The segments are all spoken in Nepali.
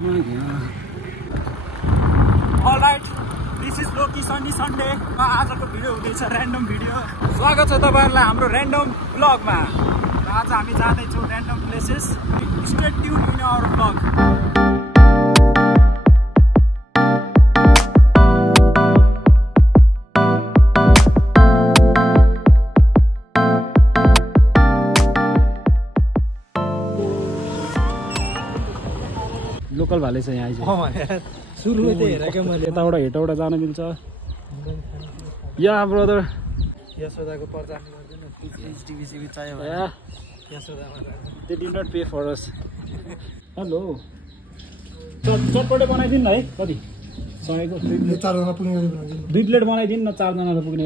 All right, this is Loki sunny Sunday. आजको भिडियो हुँदैछ ऱ्यान्डम भिडियो। स्वागत छ तपाईँहरूलाई हाम्रो ऱ्यान्डम ब्लगमा। आज हामी जाँदैछौँ random places. Stay tune in our blog. Local भाले छ यहाँ आइज सुरुमै त हेरेको मैले। यताबाट हेटौबाट जान मिल्छ। या ब्रदर यशोदाको पर्चा गर्दैन। टिभी चाहियो या यशोदामा they did not pay for us. Hello चटपटे बनाइदिनु है। कति सयको 4जना पुग्ने 2 प्लेट बनाइदिनु न। 4 जनालाई पुग्ने।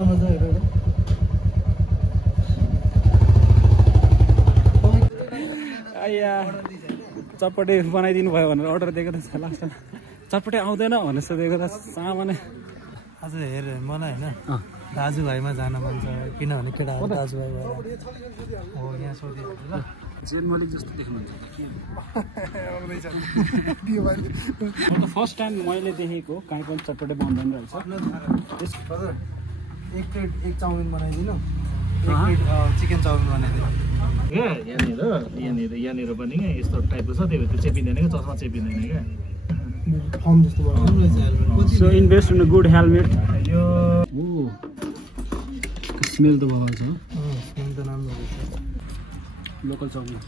आया चटपटे बनाइदिनु भयो भनेर अर्डर दिएको त छ। लास्ट चटपटे आउँदैन भनेर सोधेको त सामान्य। आज हेर मलाई होइन दाजुभाइमा जान मन छ, किनभने केटाहरू दाजुभाइ भएर हो यहाँ सोधेको ल। जेन मलिक जस्तो देख्नुहुन्छ। फर्स्ट टाइम मैले देखेको कहीँ पनि चटपटे बन्दैन रहेछ। एक प्लेट एक चाउमिन बनाइदिनु, एक प्लेट चिकन चाउमिन बनाइदिनु। यहाँनिर पनि क्या यस्तो टाइपको छ। त्यो चेपिँदैन क्या, चस्मा चेपिँदैन क्या। So invest in a good helmet. Smell त भएको छ। स्मेल त राम्रो छ। लोकल चाउमिन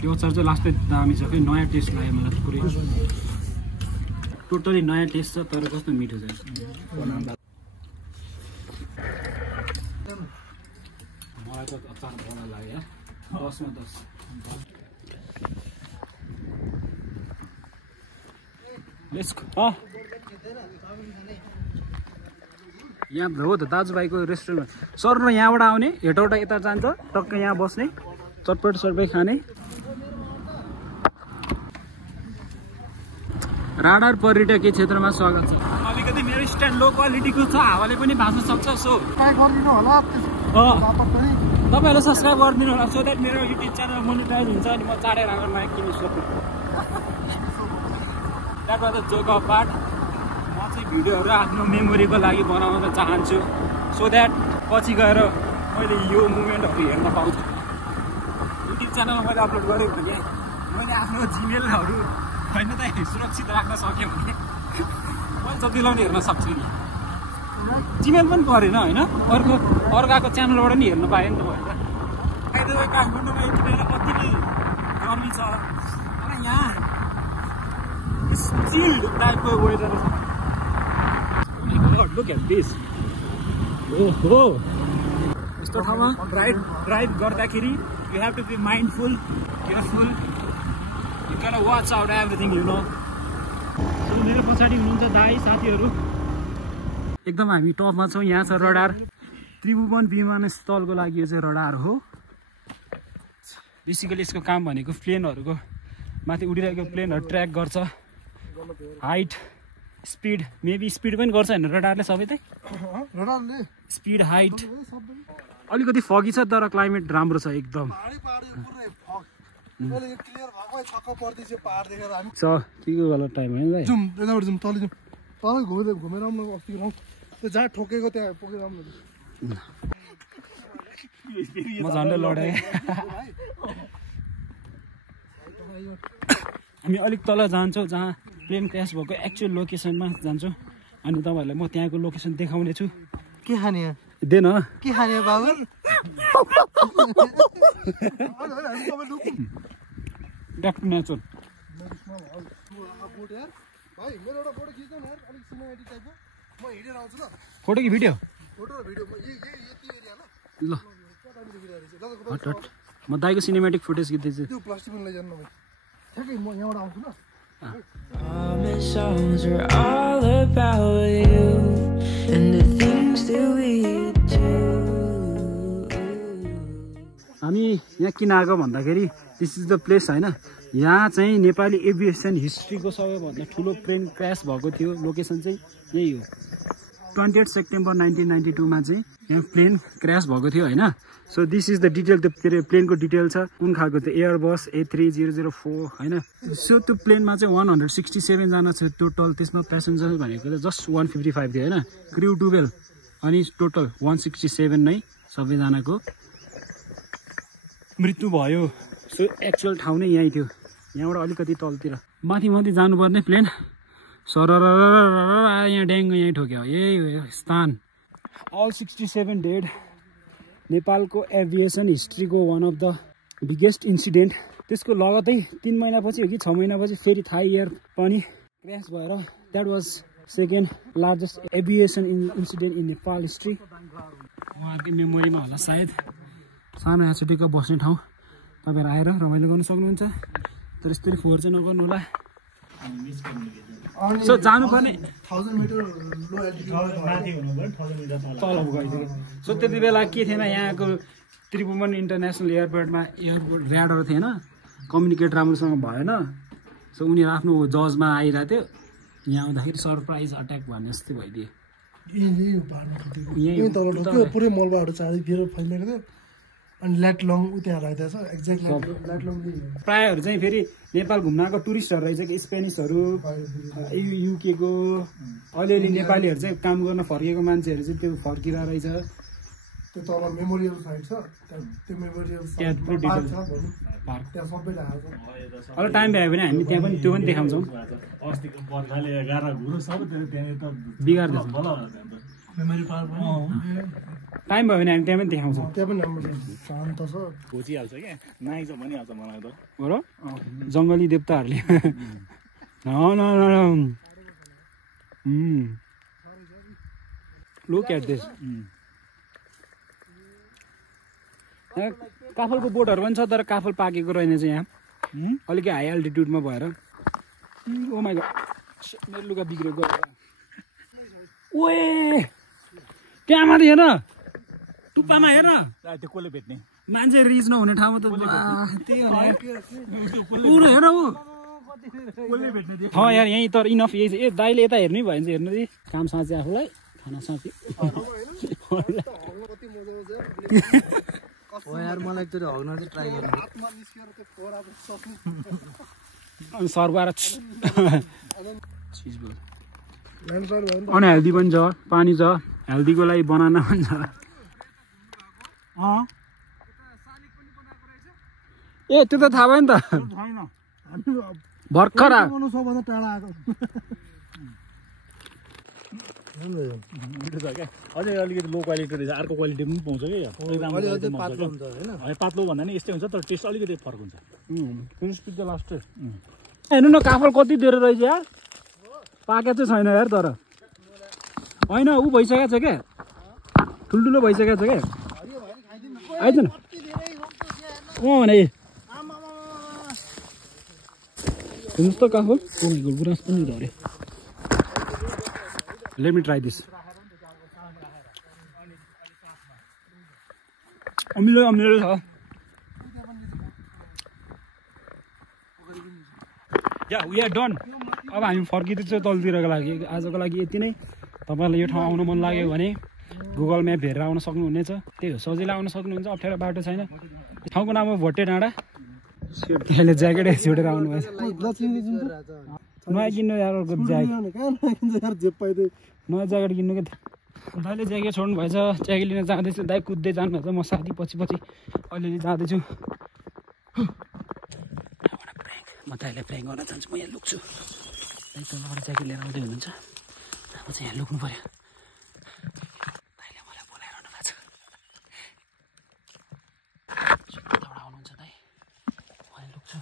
त्यो अचार चाहिँ लास्टै दामी छ कि। नयाँ टेस्ट लाग्यो मलाई पुरै। टोटली नयाँ टेस्ट छ तर कस्तो मिठो छ। मलाई त अचार बनाउन लाग्यो 10मा 10। यहाँ हो त दाजुभाइको रेस्टुरेन्ट। सर र यहाँबाट आउने हेटौटा यता जान्छ, टक्क यहाँ बस्ने, चटपट खाने। राडार पर्यटकीय क्षेत्रमा स्वागत छ। अलिकति मेरो स्ट्यान्ड लो क्वालिटीको छ, हावाले पनि भाँच्न सक्छ। सो तपाईँहरूले सब्सक्राइब गरिदिनु होला, सो द्याट मेरो युट्युब च्यानल मोनिटाइज हुन्छ अनि म चाँडै राम्रो नयाँ किन्नु सक्छु। That was the joke of part. म चाहिँ भिडियोहरू आफ्नो मेमोरीको लागि बनाउन चाहन्छु, सो द्याट पछि गएर मैले यो मुमेन्टहरू हेर्न पाउँछु। युट्युब च्यानलमा मैले अपलोड गरेँ भने मैले आफ्नो जिमेलहरू होइन त सुरक्षित राख्न सक्यो भने मैले जति लाउने हेर्न सक्छु नि। जिमेल पनि परेन होइन, अर्काको च्यानलबाट नि हेर्न पाएँ नि त। भयो त काठमाडौँमा यति बेला कति नै गर्मी छ, तर यहाँ चिल्ड टाइपको वेदर छ। Look at this. ओहो यस्तो ठाउँमा ड्राइभ गर्दाखेरि you have to be mindful, careful, you can watch out everything you know. So मेरो पछाडि हुनुहुन्छ दाई साथीहरू। एकदम हामी टपमा छौँ। यहाँ छ रडार। त्रिभुवन विमानस्थलको लागि यो चाहिँ रडार हो। बेसिकली यसको काम भनेको प्लेनहरूको माथि उडिरहेको प्लेनहरू ट्र्याक गर्छ। हाइट, स्पिड, मेबी स्पिड पनि गर्छ होइन रडारले सबै त। Speed, height. अलिकति फगी छ तर क्लाइमेट राम्रो छ एकदम। ठिकै गलत टाइम होइन भाइ। घुमेर जहाँ ठोकेको त्यहाँ पुगेर म झन्डै लडाएँ। हामी अलिक तल जान्छौँ जहाँ प्लेन क्रास भएको एक्चुअल लोकेसनमा जान्छौँ अनि तपाईँहरूलाई म त्यहाँको लोकेसन देखाउने छु। के खाने देन के खाने बाबु? Back to nature. फोटो कि भिडियो? ल हट हट म दाइको सिनेमेटिक फुटेज खिच्दैछु। हामी यहाँ किन आएको भन्दाखेरि दिस इज द प्लेस होइन। यहाँ चाहिँ नेपाली एभिएसन हिस्ट्रीको सबैभन्दा ठुलो प्लेन क्रास भएको थियो। लोकेसन चाहिँ यही हो। 28 सेप्टेम्बर 1992 मा चाहिँ यहाँ प्लेन क्र्यास भएको थियो होइन। So this is the detail, त्यो के अरे प्लेनको डिटेल छ कुन खालको त्यो एयरबस A3004 होइन। सो त्यो प्लेनमा चाहिँ 167 जना छ टोटल, त्यसमा प्यासेन्जर भनेको चाहिँ जस्ट 155 थियो होइन, क्र्यु 12 अनि टोटल 167 नै सबैजनाको मृत्यु भयो। सो एक्चुअल ठाउँ नै यहीँ थियो, यहाँबाट अलिकति तलतिर माथि माथि जानुपर्ने प्लेन सरर यहाँ ड्याङ्ग यहीँ ठोक्यो, यही स्थान। All 67 dead. नेपालको एभिएसन हिस्ट्रीको one of the biggest incident. त्यसको लगतै 3 महिनापछि हो कि 6 महिनापछि फेरि थाई एयर पनि क्र्यास भएर that was second largest aviation incident in Nepal history. उहाँहरूकै मेमोरीमा होला सायद। सानो एचोटिका बस्ने ठाउँ, तपाईँहरू आएर रमाइलो गर्न सक्नुहुन्छ, तर यस्तरी फोहोर चाहिँ नगर्नु होला। सो जानुपर्ने 1000 मिटर तलब गइसक्यो। सो त्यति बेला के थिएन, यहाँको त्रिभुवन इन्टरनेसनल एयरपोर्टमा एयरपोर्ट ऱ्याडर थिएन, कम्युनिकेट राम्रोसँग भएन। सो उनीहरू आफ्नो जजमा आइरहेको थियो, यहाँ आउँदाखेरि सरप्राइज अट्याक भन्ने जस्तै भइदियो। पुरै मलबाहरू चारैतिर फैलिएको थियो अनि ल्याटलङ त्यहाँ राखेको छ एक्ज्याक्टली ल्याटलङ। प्रायःहरू चाहिँ फेरि नेपाल घुम्न आएको टुरिस्टहरू रहेछ कि स्पेनिसहरू, युकेको, अलिअलि नेपालीहरू चाहिँ काम गर्न फर्केको मान्छेहरू चाहिँ त्यो फर्किरहेको रहेछ। त्यो तल मेमोरियल साइट छ, त्यो मेमोरियल पार्क त्यहाँ सबै राखेको छ। अब टाइम भ्यायो भने हामी त्यहाँ पनि त्यो पनि देखाउँछौँ। बिगार्दैछ मेमोरी पार्क टाइम भयो भने हामी त्यहाँ पनि देखाउँछौँ। त्यहाँ पनि राम्रो शान्त छ, घोचिहाल्छ क्या, नाइज भनिहाल्छ मलाई त हो र जङ्गली देवताहरूले। Look at this. काफलको बोटहरू पनि छ, तर काफल पाकेको रहेन चाहिँ यहाँ अलिकति हाई एल्टिट्युडमा भएर। ओ माइ गॉड, मेरो लुगा बिग्रेको। ओए त्यहाँ माथि हेर, टुप्पामा हेर, त्यो कसले भेट्ने मान्छे रिच नहुने ठाउँमा त त्यही हो हेर ऊ कसले भेट्ने यार यहीँ। तर इनफ यही छ। ए दाइले यता हेर्नै भयो भने चाहिँ हेर्नु दि, काम साँच्ची आफूलाई, खाना साँच्ची। यार मलाई एकचोटि हग्न चाहिँ ट्राई गर्नु। अनि सर्वाएर अनहेल्दी पनि छ, पानी छ, हेल्दीको लागि बनाना पनि छ। ए त्यो त थाहा भयो नि त, भर्खर सबभन्दा टाढा आएको मिठो छ क्या। अझै अलिकति लो क्वालिटी रहेछ, अर्को क्वालिटी पनि पाउँछ क्या। पातलो भन्दा नि यस्तै हुन्छ, तर टेस्ट अलिकति फरक हुन्छ। क्रिस्पी त लास्ट हेर्नु न, काफल कति धेरै रहेछ यार, पाके चाहिँ छैन यार। तर होइन ऊ भइसकेको छ क्या, ठुल्ठुलो भइसकेको छ क्या। आइज न भने हेर्नुहोस् त काफल, गुराँस पनि झऱ्यो। Let me try this. अमिलो अमिलो छ। या वी आर डन। अब हामी फर्किँदैछौँ तलतिरको लागि। आजको लागि यति नै। तपाईँलाई यो ठाउँ आउनु मन लाग्यो भने गुगल म्याप हेरेर आउन सक्नुहुनेछ। त्यही हो, सजिलो आउन सक्नुहुन्छ, अप्ठ्यारो बाटो छैन। ठाउँको नाम हो भोटे डाँडा। त्यसले ज्याकेट छोडेर आउनु भएछ। नयाँ किन्नु यार, अर्को ज्याकेट नयाँ ज्याकेट किन्नु क्या। दाइले ज्याकेट छोड्नु भएछ, ज्याकेट लिन जाँदैछु। दाइ कुद्दै जानुभएछ, म साथी पछि पछि अलिअलि जाँदैछु। म दाइलाई प्र्याङ्क गर्न चाहन्छु, म यहाँ लुक्छु। दाइ तलबाट ज्याकेट लिएर आउँदै हुनुहुन्छ, अब चाहिँ यहाँ लुक्नु पऱ्यो। दाइले मलाई बोलाइरहनु भएको छ, कताबाट आउनुहुन्छ दाइ, म यहाँ लुक्छु।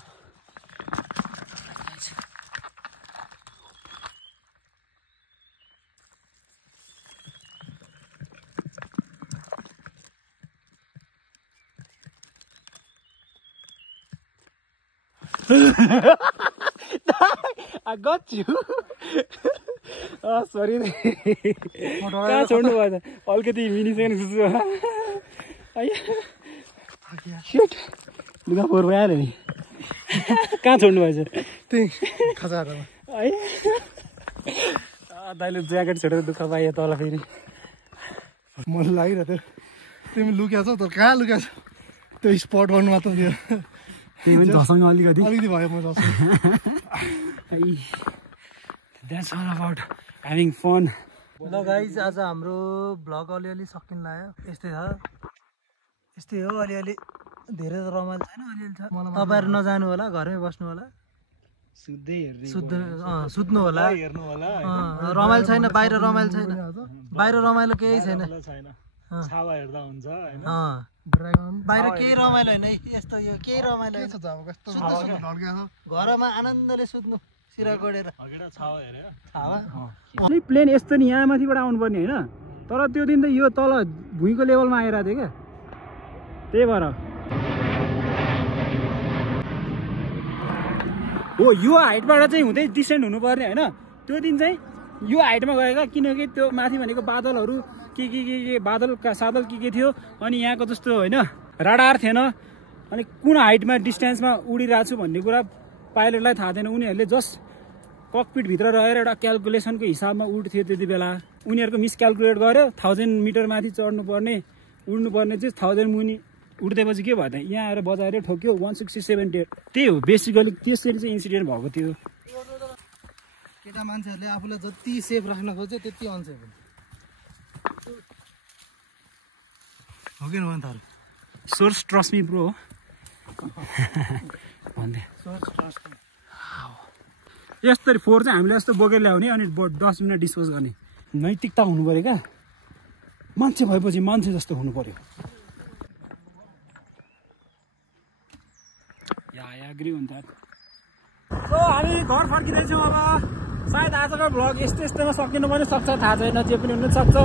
I got you. सरी कहाँ छोड्नु भएछ, अलिकति मिनिसकेन जस्तो। सिट लुगा फोहोर भइहाल्यो नि। कहाँ छोड्नु भएछ? त्यही खजारमा। दाइले ज्याकेट छोडेर दुःख पाएँ तल फेरि मलाई लागिरहेको थियो तिमी लुक्या छौ तर कहाँ लुक्या छौ त्यो स्पट गर्नु मात्र थियो त्यही पनि झसँग अलिकति भयो म जस्तो that's all about having fun ल गाइज आज हाम्रो भ्लग अलिअलि सकिन लाग्यो यस्तै हो अलिअलि धेरै त रमाइलो छैन अलिअलि छ तपाईँहरू नजानु होला घरमै बस्नु होला सुत्नु होला रमाइलो छैन बाहिर रमाइलो छैन बाहिर रमाइलो केही छैन बाहिर केही रमाइलो होइन यस्तो यो केही रमाइलो घरमा आनन्दले सुत्नु सिरा गोडेर प्लेन यस्तो नि यहाँ माथिबाट आउनु पर्ने होइन तर त्यो दिन त यो तल भुइँको लेभलमा आइरहेको थियो क्या त्यही भएर हो यो हाइटबाट चाहिँ हुँदै डिसेन्ट हुनुपर्ने होइन त्यो दिन चाहिँ यो हाइटमा गयो क्या किनकि त्यो माथि भनेको बादलहरू के बादलका सादल के थियो अनि यहाँको जस्तो होइन राडार थिएन अनि कुन हाइटमा डिस्टेन्समा उडिरहेको छु भन्ने कुरा पाइलटलाई थाहा थिएन उनीहरूले जस्ट ककपिटभित्र रहेर एउटा क्यालकुलेसनको हिसाबमा उड्थ्यो त्यति बेला उनीहरूको मिसक्यालकुलेट गर्यो 1000 मिटर माथि चढ्नुपर्ने उड्नुपर्ने चाहिँ 1000 मुनि उड्दैपछि के भयो त यहाँ आएर बजाएर ठोक्यो 160-170 त्यही हो बेसिकली त्यसरी चाहिँ इन्सिडेन्ट भएको थियो केटा मान्छेहरूले आफूलाई जति सेफ राख्न खोज्यो त्यति अनसेफ हो कि न सोर्स ट्रस्ट मी ब्रो भन्दै यस्तरी फोहोर चाहिँ हामीले यस्तो बोकेर ल्याउने अनि डस्टबिनमा डिस्पोज गर्ने नैतिकता हुनु पऱ्यो क्या मान्छे भएपछि मान्छे जस्तो हुनु पर्यो एग्री हुन्छ सो हामी घर फर्किँदैछौँ अब सायद आजको भ्लग यस्तोमा सकिनु पनि सक्छ थाहा छैन जे पनि हुन सक्छ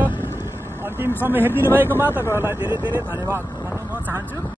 अन्तिमसम्म हेरिदिनु भएकोमा तपाईँहरूलाई धेरै धेरै धन्यवाद भन्न म चाहन्छु